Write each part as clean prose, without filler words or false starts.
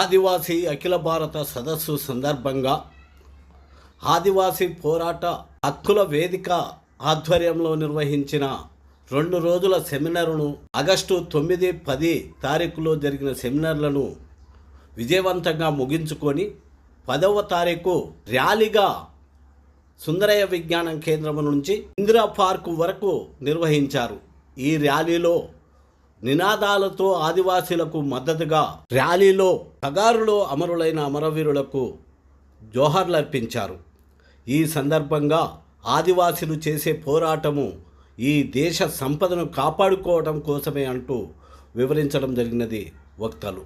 ఆదివాసీ అఖిల భారత సదస్సు సందర్భంగా ఆదివాసీ పోరాట హక్కుల వేదిక ఆధ్వర్యంలో నిర్వహించిన 2 రోజుల సెమినార్ను ఆగస్టు 9, 10 తారీఖులో జరిగిన సెమినార్లను విజయవంతంగా ముగించుకొని 10వ తారీఖు ర్యాలీగా సుందరయ్య విజ్ఞానం కేంద్రం నుంచి ఇందిరా పార్క్ వరకు నిర్వహించారు. ఈ ర్యాలీలో నినాదాలతో ఆదివాసీలకు మద్దతుగా ర్యాలీలో కగారులో అమరులైన అమరవీరులకు జోహార్లు అర్పించారు. ఈ సందర్భంగా ఆదివాసీలు చేసే పోరాటము ఈ దేశ సంపదను కాపాడుకోవడం కోసమే అంటూ వివరించడం జరిగినది వక్తలు.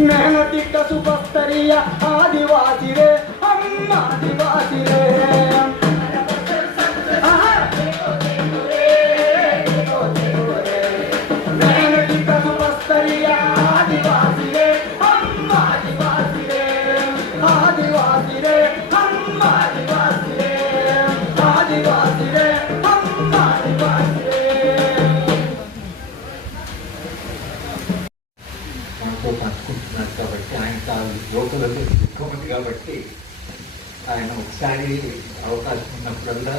मेहनती का सुपस्तरिया आदिवासी रे हम आदिवासी रे मेहनती का सुपस्तरिया आदिवासी रे हम आदिवासी रे आदिवासी रे हम आदिवासी रे आदिवासी रे हम आदिवासी रे మనతో పంచుకుంటున్నారు కాబట్టి ఆయన యువకులకు ముఖ్యమంత్రి కాబట్టి ఆయన ఒకసారి అవకాశం ఉన్నప్పుడల్లా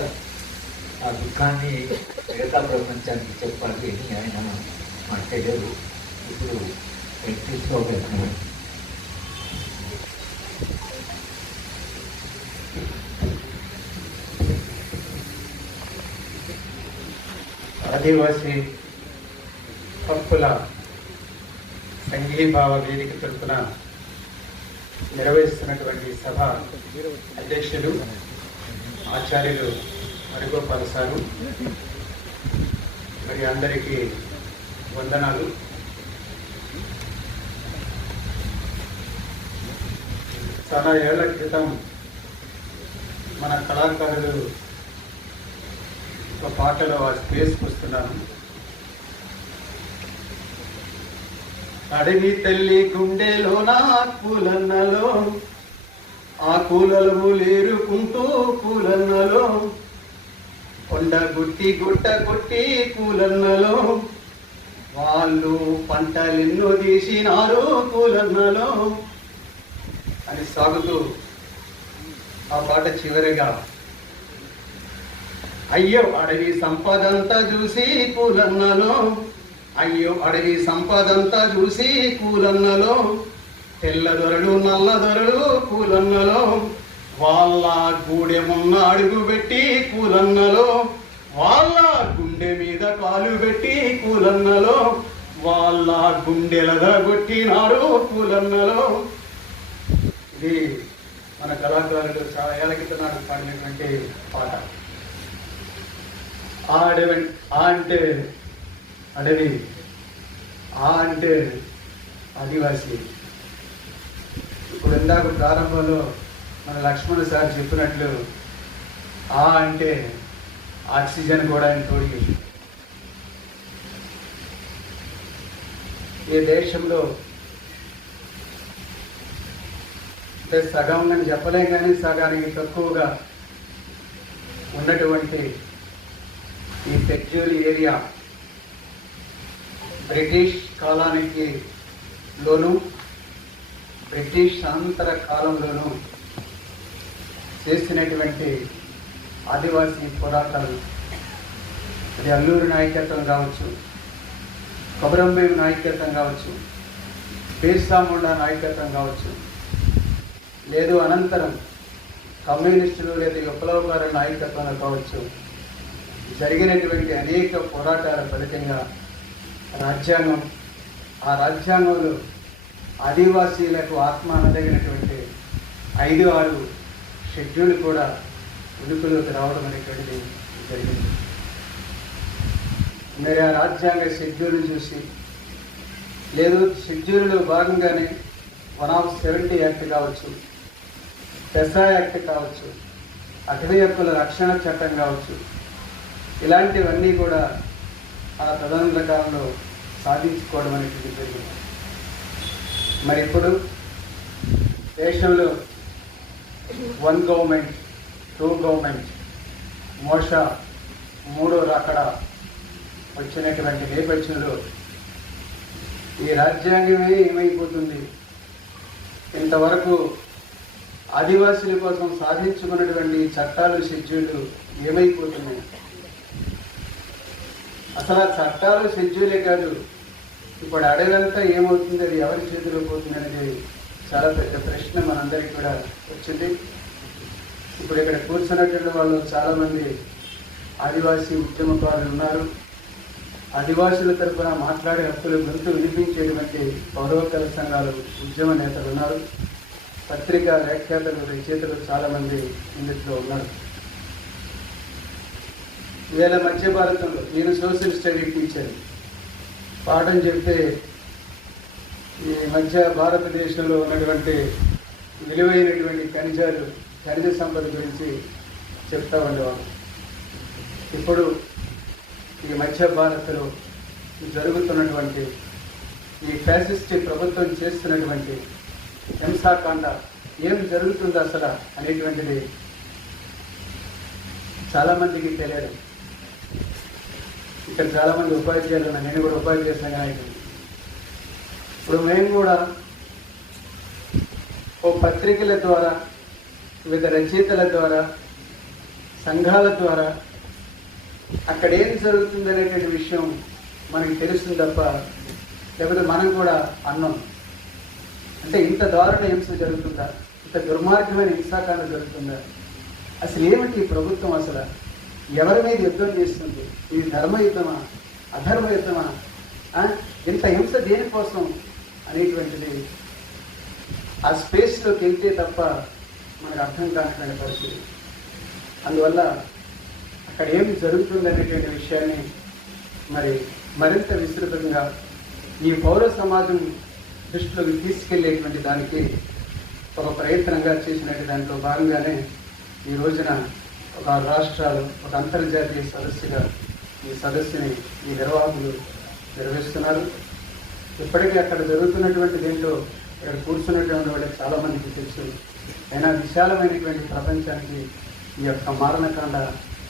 ఆ దుఃఖాన్ని మిగతా ప్రపంచానికి చెప్పాలి అని ఆయన మాట్లాడారు. ఇప్పుడు తీసుకోగలుగుతున్నాం. ఆదివాసీ హక్కుల సంఘీభావ వేదిక తరఫున నిర్వహిస్తున్నటువంటి సభ అధ్యక్షులు ఆచార్యులు హరిగోపాల్ సారు, మరి అందరికీ వందనాలు. చాలా ఏళ్ల క్రితం మన కళాకారులు ఒక పాటలో ఆ స్పేస్కి వస్తున్నాను. అడవి తల్లి గుండెలో నా కూలన్నలో ఆ కూలలు లేరుకుంటూ కూలన్నలో కొండ గుట్టి గుట్ట కొట్టి కూలన్నలో వాళ్ళు పంటలెన్నో తీసినారు కూలన్నలో అని సాగుతూ ఆ పాట చివరిగా అయ్యో అడవి సంపదంతా చూసి కూలన్నలో అయ్యో అడవి సంపదంతా చూసి కూలన్నలో తెల్లదొరలు నల్లదొరలు కూలన్నలో వాళ్ళ గూడెమున్న అడుగు పెట్టి కూలన్నలో వాళ్ళ గుండె మీద కాలు పెట్టి కూలన్నలో వాళ్ళ గుండెలగా కొట్టినారు కూలన్నలో. ఇది మన కళాకారులు చాలా ఏళ్ళ క్రితం నాడు పాడినటువంటి పాట. ఆ అంటే అడవి, ఆ అంటే ఆదివాసీ. ఇప్పుడు ఇందాక ప్రారంభంలో మన లక్ష్మణ్ సార్ చెప్పినట్లు ఆ అంటే ఆక్సిజన్ కూడా ఆయన తోడి. ఈ దేశంలో అంటే సగం అని చెప్పలేం కానీ సగానికి తక్కువగా ఉన్నటువంటి ఈ షెడ్యూల్ ఏరియా బ్రిటిష్ కాలానికి లోను బ్రిటిష్ అనంతర కాలంలోనూ చేసినటువంటి ఆదివాసీ పోరాటాలు, అది అల్లూరి నాయకత్వం కావచ్చు, కొమరంభీం నాయకత్వం కావచ్చు, బిర్సా ముండా నాయకత్వం కావచ్చు, లేదు అనంతరం కమ్యూనిస్టులు లేదా విప్లవకారుల నాయకత్వంలో కావచ్చు, జరిగినటువంటి అనేక పోరాటాల ఫలితంగా రాజ్యాంగం, ఆ రాజ్యాంగంలో ఆదివాసీలకు ఆత్మ అనదగినటువంటి 5-6 షెడ్యూల్ కూడా ఉనికిలోకి రావడం అనేటువంటిది జరిగింది. మరి ఆ రాజ్యాంగ షెడ్యూల్ చూసి, లేదు షెడ్యూల్లో భాగంగానే 170 యాక్ట్ కావచ్చు, పెసా యాక్ట్ కావచ్చు, అటవీ హక్కుల రక్షణ చట్టం కావచ్చు, ఇలాంటివన్నీ కూడా ఆ తదనంతర కాలంలో సాధించుకోవడం అనేది జరిగింది. మరి ఇప్పుడు దేశంలో 1 గవర్నమెంట్ 2 గవర్నమెంట్ మోషా 3వ రాకడ వచ్చినటువంటి నేపథ్యంలో ఈ రాజ్యాంగమే ఏమైపోతుంది, ఇంతవరకు ఆదివాసీల కోసం సాధించుకున్నటువంటి చట్టాలు షెడ్యూళ్ళు ఏమైపోతున్నాయి? అసలు ఆ చట్టాలు షెడ్యూలే కాదు, ఇప్పుడు అడవంతా ఏమవుతుంది, అది ఎవరి చేతిలో పోతుంది అనేది చాలా పెద్ద ప్రశ్న మనందరికీ కూడా వచ్చింది. ఇప్పుడు ఇక్కడ కూర్చున్నటువంటి వాళ్ళు చాలామంది ఆదివాసీ ఉద్యమకారులు ఉన్నారు. ఆదివాసుల తరఫున మాట్లాడే హక్కులు గొంతు వినిపించేటువంటి పౌరోత్తర సంఘాలు ఉద్యమ నేతలు ఉన్నారు. పత్రికా వ్యాఖ్యాతలు రచయితలు చాలామంది ఇందులో ఉన్నారు. ఇవాళ మధ్య భారతంలో నేను సోషల్ స్టడీ టీచర్, పాఠం చెప్తే ఈ మధ్య భారతదేశంలో ఉన్నటువంటి విలువైనటువంటి ఖనిజ సంపద గురించి చెప్తా ఉండేవాళ్ళు. ఇప్పుడు ఈ మధ్య భారత్లో జరుగుతున్నటువంటి ఈ ఫ్యాసిస్ట్ ప్రభుత్వం చేస్తున్నటువంటి హింసాకాండ ఏం జరుగుతుంది అసలు అనేటువంటిది చాలామందికి తెలియదు. ఇక్కడ చాలామంది ఉపాధ్యాయులు ఉన్నారు, నేను కూడా ఉపాధ్యాయ సంఘ నాయకుడు. ఇప్పుడు మేము కూడా ఓ పత్రికల ద్వారా, వివిధ రచయితల ద్వారా, సంఘాల ద్వారా అక్కడ ఏం జరుగుతుంది అనేటువంటి విషయం మనకి తెలుస్తుంది తప్ప, లేకపోతే మనం కూడా అన్నాం. అంటే ఇంత దారుణ హింస జరుగుతుందా, ఇంత దుర్మార్గమైన హింసాకాండ జరుగుతుందా, అసలు ఏమిటి ఈ ప్రభుత్వం, అసలు ఎవరి మీద యుద్ధం చేస్తుంది, ఇది ధర్మ యుద్ధమా అధర్మ యుద్ధమా, ఇంత హింస దేనికోసం అనేటువంటిది ఆ స్పేస్లోకి వెళ్తే తప్ప మనకు అర్థం కానటువంటి పరిస్థితి. అందువల్ల అక్కడ ఏమి జరుగుతుంది అనేటువంటి విషయాన్ని మరి మరింత విస్తృతంగా ఈ పౌర సమాజం దృష్టిలోకి తీసుకెళ్లేటువంటి దానికి ఒక ప్రయత్నంగా చేసినట్టు దాంట్లో భాగంగానే ఈ రోజున ఒక 6 రాష్ట్రాలు ఒక అంతర్జాతీయ సదస్సుగా ఈ సదస్సుని ఈ నిర్వాహకులు నిర్వహిస్తున్నారు. ఇప్పటికీ అక్కడ జరుగుతున్నటువంటి దీంట్లో ఇక్కడ కూర్చున్నటువంటి వాళ్ళకి చాలామందికి తెలుసు. అయినా విశాలమైనటువంటి ప్రపంచానికి ఈ యొక్క మారణకాండ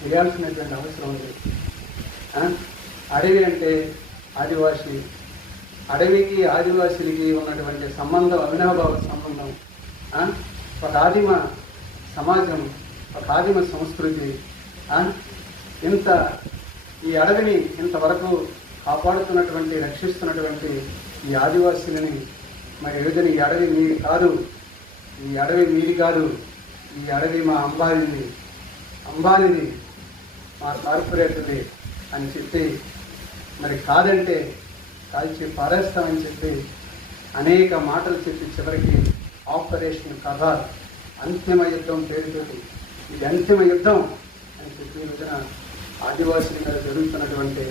తెలియాల్సినటువంటి అవసరం ఉంది. అడవి అంటే ఆదివాసి, అడవికి ఆదివాసులకి ఉన్నటువంటి సంబంధం అవినాభావ సంబంధం, ఒక ఆదిమ సమాజం, ఒక ఆదిమ సంస్కృతి. ఇంత ఈ అడవిని ఇంతవరకు కాపాడుతున్నటువంటి రక్షిస్తున్నటువంటి ఈ ఆదివాసులని మరి ఏదని ఈ అడవి మీది కాదు, ఈ అడవి మీది కాదు, ఈ అడవి మా అంబానిది మా కార్పొరేట్ది అని చెప్పి మరి కాదంటే కాల్చి పారేస్తామని చెప్పి అనేక మాటలు చెప్పి చివరికి ఆపరేషన్ కథార్ అంతిమ యుద్ధం పేరుతోటి ఇది అంతిమ యుద్ధం అని చెప్పి ఈ రోజున ఆదివాసుల మీద జరుగుతున్నటువంటి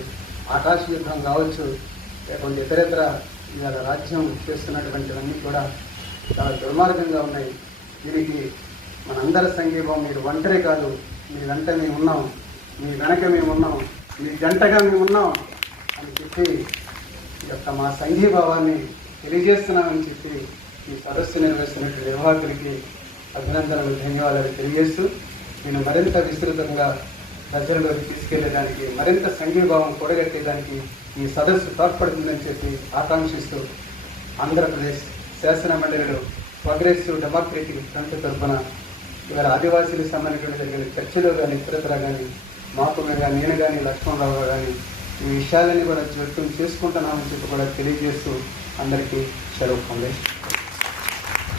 ఆకాశ యుద్ధం కావచ్చు, లేకుంటే ఇతరేతర ఇవాళ రాజ్యం చేస్తున్నటువంటివన్నీ కూడా చాలా దుర్మార్గంగా ఉన్నాయి. దీనికి మనందరి సంఘీభావం, మీరు ఒంటరి కాదు, మీ వెంట మేము ఉన్నాం, మీ వెనక మేము ఉన్నాం, మీ గంటగా మేము ఉన్నాం అని చెప్పి ఈ యొక్క మా సంఘీభావాన్ని తెలియజేస్తున్నామని చెప్పి ఈ సదస్సు నిర్వహిస్తున్నటువంటి నిర్వాహకులకి అభినందనలు, ధన్యవాదాలు తెలియజేస్తూ నేను మరింత విస్తృతంగా ప్రజల్లోకి తీసుకెళ్లేదానికి, మరింత సంఘీభావం కూడగట్టేదానికి ఈ సదస్సు తోడ్పడుతుందని చెప్పి ఆకాంక్షిస్తూ ఆంధ్రప్రదేశ్ శాసన మండలిలో ప్రోగ్రెసివ్ డెమోక్రటిక్ ఫ్రంట్ తరఫున ఇవాళ ఆదివాసీలకు సంబంధించిన జరిగిన చర్చలో కానీ ఇతరత్ర కానీ మాకు కానీ నేను కానీ లక్ష్మణరావు కానీ ఈ విషయాలన్నీ కూడా జోక్యం చేసుకుంటున్నామని చెప్పి కూడా తెలియజేస్తూ అందరికీ సెలవు పొందే.